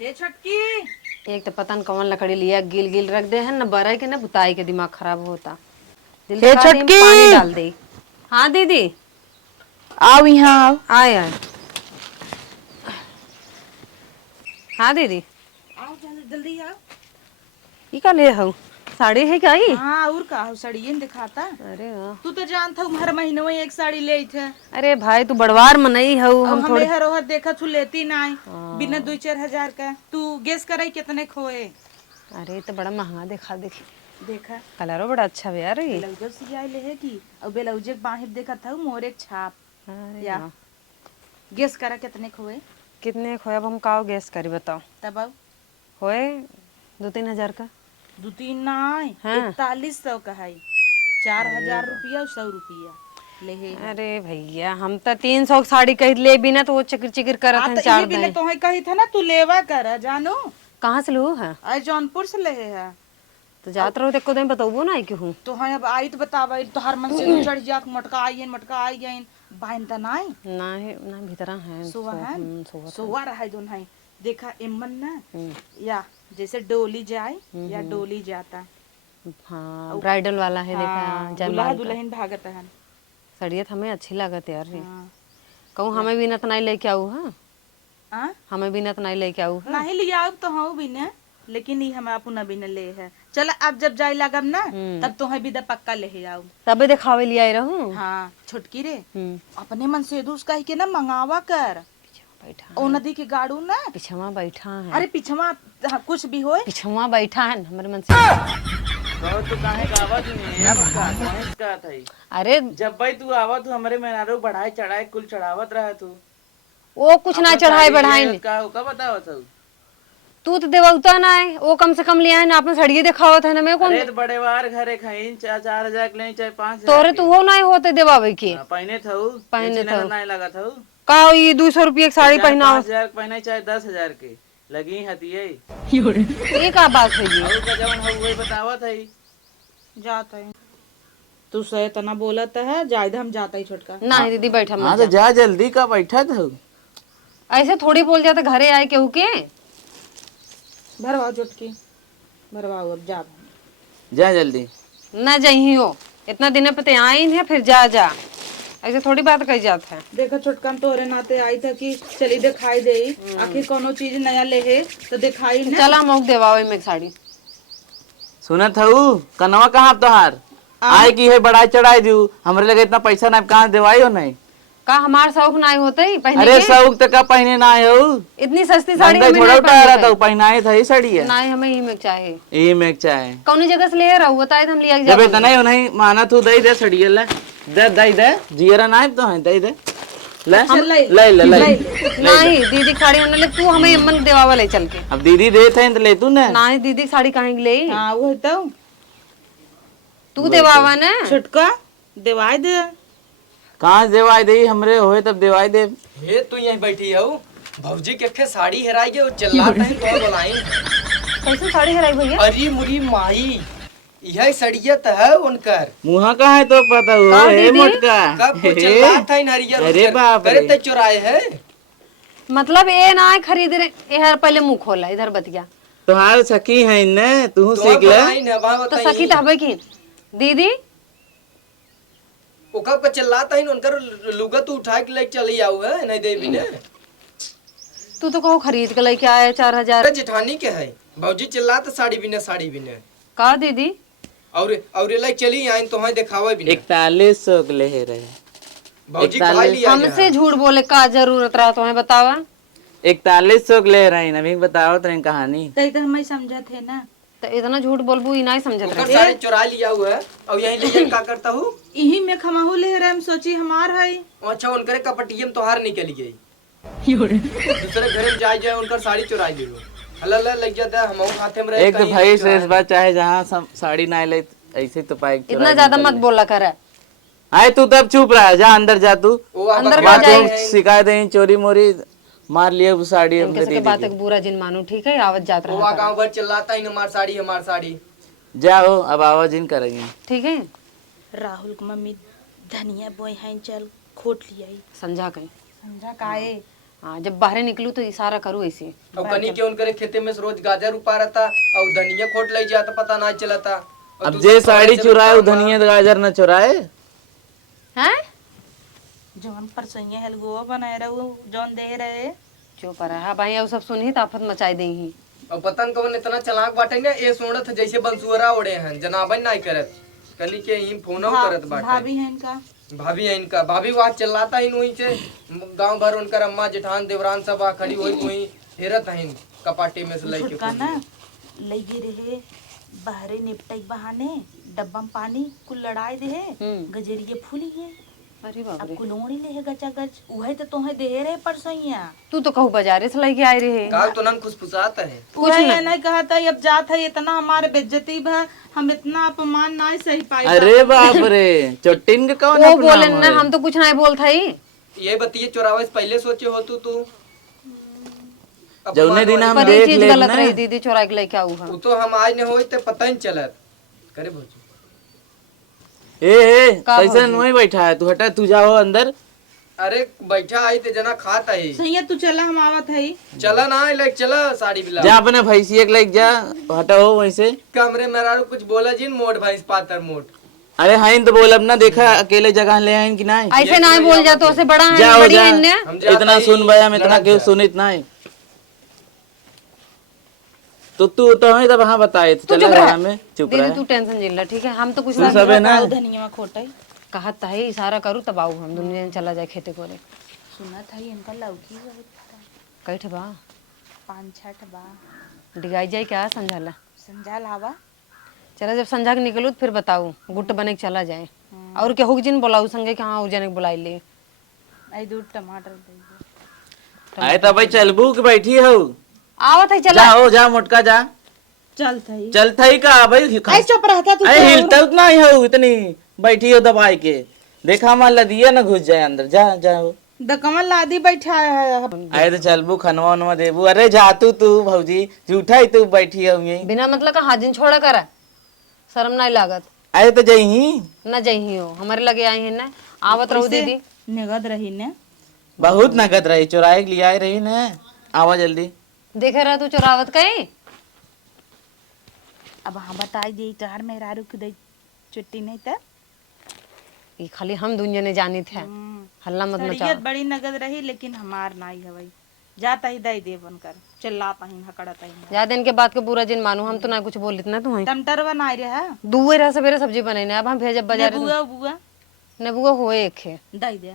हे छटकी। एक तो पता न कौन लकड़ी लिया गिल गिल रख दे है न बरई के न बुताई के दिमाग खराब होता। दिल हे तो कहती हम पानी छटकी डाल दे। हाँ दीदी आओ यहाँ। आए आए। हाँ दीदी आओ जल्दी जल्दी आओ। ये का ले हूँ साड़ी है क्या ये? हाँ और का हो साड़ी दिखाता। अरे वाह। तू तो जानता हूँ हर महीने में एक साड़ी ले थे। अरे भाई तू बड़वार में नहीं हूँ अब हम हम थोड़े। हर ओहर देखा तू लेती ना हाँ। बिना 2-4 हजार का। तू गेस करे कितने खोए। अरे ये तो बड़ा महंगा देखा देखी। देखा कलरो बड़ा अच्छा है यार ये। बेलाउज सियाई ले है की और बेलाउज के बाहिर देखा था मोर एक छाप। अरे या वाह। गेस करा कितने खोए। कितने खोए अब हम काओ गैस करी बताओ। तब अब होए 2-3 हजार का। 2-3 नाई हाँ। 4100 का है। 4000 रुपया और 100 रुपया ले है। अरे भैया हम तो 300 साड़ी कह ले बिना तो वो चिकर चिकर करत हैं तो चार भी दिन। तो कही था ना तू लेवा कर जानो। कहाँ से लू है? आज जौनपुर से ले है। तो जात रहो देखो दिन बताओ ना कि हूँ। तो हाँ अब आई तो बतावा तो हर मन से चढ़ जा मटका आई गई बाइन त नाई ना है ना भीतरा है सुवा है सोवत सुवा रहा दोन है। देखा इमन ना है। या जैसे डोली जाए या डोली जाता। हाँ ब्राइडल वाला है देखा हाँ, जयमाल दुल्हा का। दुल्हन भागत है। सड़ियत हमें अच्छी लागत यार रे। हाँ। कहूँ हमें भी नत नहीं लेके आऊ हाँ। आ? हमें भी नत नहीं लेके आऊ हाँ। नहीं लिया अब तो हाँ भी ने लेकिन ये हम अपना भी न ले है। चल अब जब जाए लगम ना तब तो है विदा पक्का ले आओ। तबे दिखावे लिया आई रहूं। हाँ छोटकी रे अपने मन से दूस कह के ना मंगावा कर। बैठा ओ नदी के गाड़ू ना पिछवा बैठा है। अरे पिछवा कुछ भी होए पिछवा बैठा है हमारे मन से। तो काहे का आवाज नहीं है काहे का थई। अरे जब भाई तू आवत तू हमरे मेनारो बढ़ाए चढ़ाए कुल चढ़ावत रहा तू। वो कुछ ना चढ़ाई बढ़ाई नहीं। का बतावत तू। तू तो देवता ना है वो कम से कम लिया है ना आपने सड़िए दिखावत है ना मैं कौन। अरे तो बड़े बार घरे खाइन 4-4 हजार के ले चाहे 5 तोरे तो वो नहीं होते देवावे के। पहने थऊ पहने थऊ। नहीं लगा थऊ का ये 200 रुपये की साड़ी पहना 5,000 पहने चाहे 10,000 के लगी हतिये। ये का बात है ये? और का जवन हो वही बतावत है। जाता है तू सही तना बोलत है जायद हम जाता ही छोटका। नहीं दीदी बैठा हां मत तो जा। जा जल्दी का बैठा थऊ। ऐसे थोड़ी बोल जाते घरे आए केहू के। भरवाओ चुटकी भरवाओ अब जा। जा जल्दी ना जाही हो इतना दिन पे आई है फिर जा जा ऐसे थोड़ी बात कही जात है। देखो छोटकन तोरे नाते आई था कि चली दिखाई दे आखिर कोनो चीज नया ले है तो दिखाई ना। चला मौक देवावे में साड़ी। सुनत हऊ कनवा कहाँ तोहार आए की है बड़ा चढ़ाई दू हमरे लगे इतना पैसा ना कहाँ देवाई हो नहीं। का हमार शौक ना होते ही पहने अरे के? शौक तक का पहने ना है हऊ इतनी सस्ती साड़ी नंगा हमें थोड़ा नहीं उठा रहा था पहने पहनाए था ही साड़ी है नहीं हमें ही में चाहिए। ई में चाहे कौन जगह से ले रहा बताए हम लिया जब इतना ही नहीं माना तू दई दे सड़ी ले दे दई दे जियरा ना तो है दई दे ले ले ले ले नहीं दीदी साड़ी होने ले तू हमें मन देवावा ले चल के। अब दीदी दे थे तो ले तू ना नहीं दीदी साड़ी कहाँ ले हाँ वो तो तू देवावा ना। छोटका दिवाई दे कहाँ देवाई दे हमरे होए तब देवाई दे। हे तू यहीं बैठी हो भौजी के खे साड़ी हेराई के चिल्लाता है तो बोलाई। कैसे साड़ी हराई भैया? अरे मुरी माई यह सड़ियत है उनकर मुहा कहाँ है तो पता हुआ कहाँ है दीदी? मोटका कब को चिल्लाता है नरियर अरे बाप रे। करे ते चुराए है। मतलब ये ना खरीद रहे यार पहले मुंह खोला इधर बतिया। तोहार सखी है न तू तो सीख ले। बोलाई ना बा तो बताई सखी तो हवे की दीदी ओ कब को चिल्लाता है उनकर लुगा तू उठा के ले चली आऊ है नहीं दे भी ने। तू तो कहो खरीद के लेके आया 4000 अरे जेठानी के है भौजी चिल्लाता साड़ी भी ने का दीदी और ले चली आई तो है दिखावे भी ने 4100 के ले रहे भौजी खा लिया हमसे झूठ बोले का जरूरत रहा तुम्हें बतावा। 4100 के ले रहे हैं अभी बताओ तेरी कहानी। तई तो हमें समझा थे ना तो इतना झूठ बोलबू ही नहीं समझत ओकर रहे। साड़ी चुरा लिया हुआ है और यहीं ले का करता हूँ। यही में खमाहू ले रहे हम सोची हमार है। अच्छा उनकर कपटियम तोहार निकल गई दूसरे घर जाए उनकर साड़ी चुरा ली हल्ला लग जाता है हम हाथे में रहे एक तो भाई से इस बात चाहे जहाँ साड़ी ना ले ऐसे तो पाए इतना ज्यादा मत बोला कर। आए तू तब चुप रहा जा अंदर जा तू अंदर बात शिकायत है चोरी मोरी मार लिए वो साड़ी हमने इनके दे बात दी। एक बुरा जिन मानो ठीक है आवत जात वो रहा गांव भर चिल्लाता ही हमार साड़ी जाओ अब आवाज इन करेंगे। ठीक है। राहुल की मम्मी धनिया बोई हैं चल खोट लिया समझा कहीं समझा काए हाँ जब बाहर निकलू तो इशारा करूँ ऐसे। और कनी के उनके खेते में से रोज गाजर उपा रहता और धनिया खोट ले जाता पता ना चलता। और अब दूसरा जे साड़ी से चुराए वो काम धनिया गाजर न चुराए। हैं जौन पर सैया हलगुआ बनाए रहे वो जौन दे रहे चुप रहा भाई, अब सब सुनी तो आफत मचाई देही। और पतंग कवन इतना चलाक बाटे ना ये सोनत जैसे बंसुअरा उड़े हैं जनाबन नहीं करत कनी के ही फोनो करत बाटे। भाभी है इनका भाभी है इनका भाभी वहाँ चिल्लाता ही वहीं से गांव भर उनकर अम्मा जेठान देवरान सब आ खड़ी हुई वहीं हेरत है कपाटे में से लेके छुटका ना लगे रहे बहरे निपटाई बहाने डब्बा में पानी कुल लड़ाई दे गजरिए फूली है। अरे बाप अब रे, कुलोड़ी ले गचा गच उहे तो तोहे दे रहे परसैया। तू तो कहू बाजारे से लेके आए रहे। काल तो नन खुशफुसाता है। कुछ नहीं कहा था अब जात है इतना हमारे बेइज्जती भा हम इतना अपमान नहीं सही पाए। अरे बाप रे, चोटिन के कौन वो बोले ना, हम तो कुछ नहीं बोलता ही। ये बतिये चोरावे से पहले सोचे हो तू जौने दिन हम पर ये देख चीज ले गलत रही दीदी, चोरा के लेके आऊ हम। वो तो हम आज ने होई ते पता ही चलत करे भौजी। ए कैसे वहीं बैठा है तू, हटा तू जाओ अंदर। अरे बैठा आई ते जना खाता है सैया तू चला हम आवत है। चला ना लाइक चला साड़ी बिला जा अपने भैंसिया के लेके जा, हटाओ वहीं से। कमरे में रारू कुछ बोला जिन मोट भैंस पातर मोट। अरे हाइन तो बोल अब ना, देखा अकेले जगह ले आइन कि नहीं। ऐसे ना बोल जा तो उसे बड़ा है जाओ बड़ी जा, है इन्ने। हम जाते इतना ही सुन भैया हम इतना लड़क क्यों जा। सुन इतना है तो तू तो हमें तब वहाँ बताए थे, चला घर में चुप दीदी रहा तू टेंशन जिल रहा, ठीक है हम तो कुछ तू सब है ना। धनिया में खोटा कहा था ही इशारा करूँ तब आऊ हम दुनिया में चला जाए खेते कोरे। सुना था इनका लौकी बहुत कई ठबा 5-6 बा डिगाई जाए क्या समझाला। समझा लावा। चला जब संझा के निकलू तो फिर बताऊ गुट बने के चला जाए। और केहू के जिन बोलाऊ संगे कि हाँ उजने के बुलाई ले। आई दूध टमाटर दे दे। आए तब भाई चलबू कि बैठी हो। आवत है चला। जाओ जा मोटका जा, चल थई चल थई का भाई। आई चुप रहता तू। अरे हिलता उतना ही हो, इतनी बैठी हो दबाई के। देखा हमारा लदिया ना घुस जाए अंदर। जा जाओ दकमल लादी बैठा है। आए तो चलबू खनवा उनवा देबू। अरे जा तू भौजी झूठा ही तू बैठी हो यहीं। बिना मतलब का हाजिन छोड़ा करा, शर्म नहीं लागत। आए तो जही न जही हो हमारे लगे आई है ना। आवत रहू दीदी। निगद रही ने बहुत नगद रही, चुराए के लिए आई रही ना। आवा जल्दी। देखे रहा तू चोरावत कहीं। अब हाँ बताई दी तार में रारू की दई चुट्टी नहीं था। ये खाली हम दुनिया ने जानी थे। हल्ला मत मचाओ। सरियत बड़ी नगद रही लेकिन हमार नाई है भाई। जाता ही दई दे बनकर चिल्लाता ही हकड़ता ही। ज्यादा दिन के बाद के पूरा दिन मानू हम तो ना कुछ बोलित ना तू। टमटर बनाई रहा दुए रहा सवेरे सब्जी बनाई अब हम भेजब बाजार। बुआ बुआ नेबुआ होए एक है दई दे।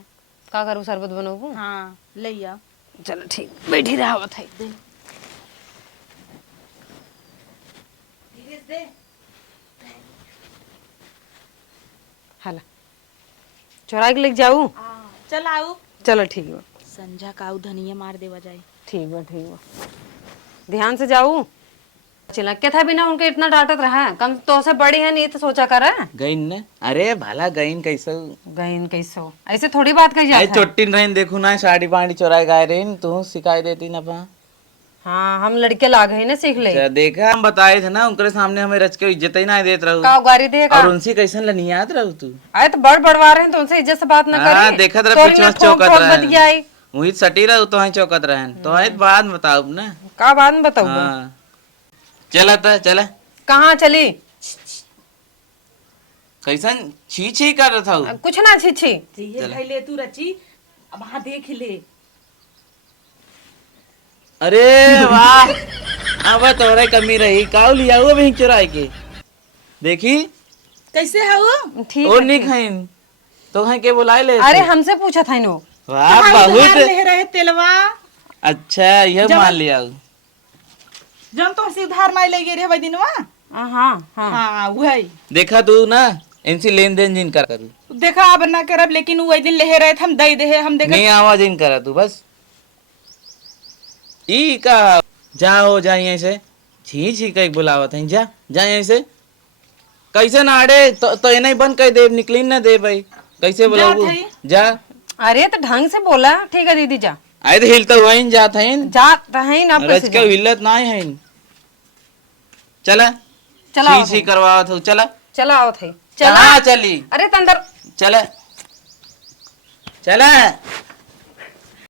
का करूँ शरबत बनोबू। हाँ ले आओ। चलो ठीक बैठी रहा था। हाला चोरा के लेके जाऊ। चल आओ। चलो ठीक बा। संझा का आऊ धनिया मार देवा जाए। ठीक बा ठीक बा। ध्यान से जाऊ। चिलके था बिना उनके इतना डांटत रहा। कम तो से बड़ी है नहीं तो सोचा करा। गईन ने अरे भला गईन कैसे गईन कैसो ऐसे थोड़ी बात कही आई जाती है। चोटिन रहीन देखू ना साड़ी पानी चुराए गाय रहीन तू सिखाई देती ना पा। हाँ हम लड़के ला गए ना सीख ले। अच्छा, देखा हम बताए थे ना उनके सामने हमें रच के इज्जत ही ना देत रहू। का उगारी देगा। और उनसे कैसे लनियात रहू तू। आए तो बड़ बड़वा रहे हैं तो उनसे इज्जत से बात ना हाँ, करी। देखत रहे तोरी पीछे ना से चौकत ठोक रहे। बतियाई। वही सटी रहू तो चौकत रहन तो बात बताओ ना। का बात में बताऊ। हाँ चला था चला। कहाँ चली। कैसन छी छी कर रहा था वो। कुछ ना छी ये भाई ले तू रची अब हाँ देख ले। अरे वाह अब तोरा कमी रही काउ लिया हुआ भी चुराए के देखी कैसे है वो। ठीक और है। नहीं खाइन तो कहीं के बुलाए ले अरे हमसे पूछा था इनो। वाह उधार बहुत ले रहे तेलवा अच्छा यह मान लिया जब तो से उधार नहीं ले गए रे भाई दिनवा। हाँ हाँ हाँ वही देखा तू ना इनसे लेन देन जिन कर करू देखा अब ना करब लेकिन वो दिन ले रहे थे हम दई दे हम देखा। नहीं आवाज इन करा तू बस ई का जाओ जा यहीं से छी छी कहीं बुलावत है जा जा यहीं से कैसे ना अड़े तो ये नहीं बंद कर दे निकली ना दे भाई कैसे बुलाऊ जा। अरे तो ढंग से बोला। ठीक है दीदी जा। आए तो हिलता हुआ इन जात है जात है ना रच के हिलत ना है चला चला छी छी करवावत हो चला चला आओ थे चला। कहाँ चली अरे तंदर चला चला